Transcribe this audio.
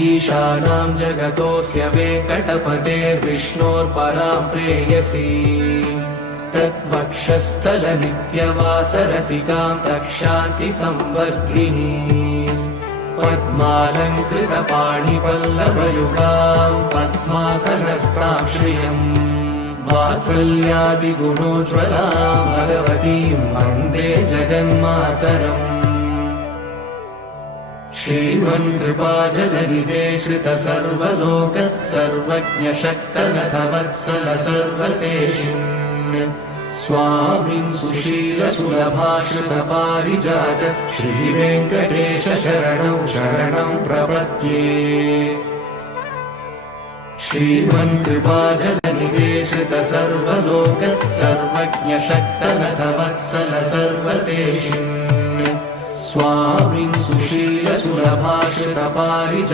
ईशानां जगतोऽस्य वेङ्कटपतेर्विष्णोर्परां प्रेयसी तत्वक्षस्थलनित्यवासरसिकां तक्षान्तिसंवर्धिनी पद्मालङ्कृतपाणिपल्लवयुगां पद्मासनस्तां श्रियम् वात्सल्यादिगुणोज्ज्वलां भगवतीं वन्दे जगन्मातरम्। श्रीमन्कृपाजलनिधे श्रितसर्वलोकः सर्वज्ञशक्तनथवत्सल सर्वशेषिन् स्वामिन् सुशीलसुलभाश्रितपारिजात श्रीवेङ्कटेश शरणं शरणं प्रपद्ये। श्रीमन्कृपाजलनिधे श्रितसर्वलोकः सर्वज्ञशक्तनथवत्सल सर्वशेषिन् स्वामिन् सुशीलसुलभाश्रितपारिजात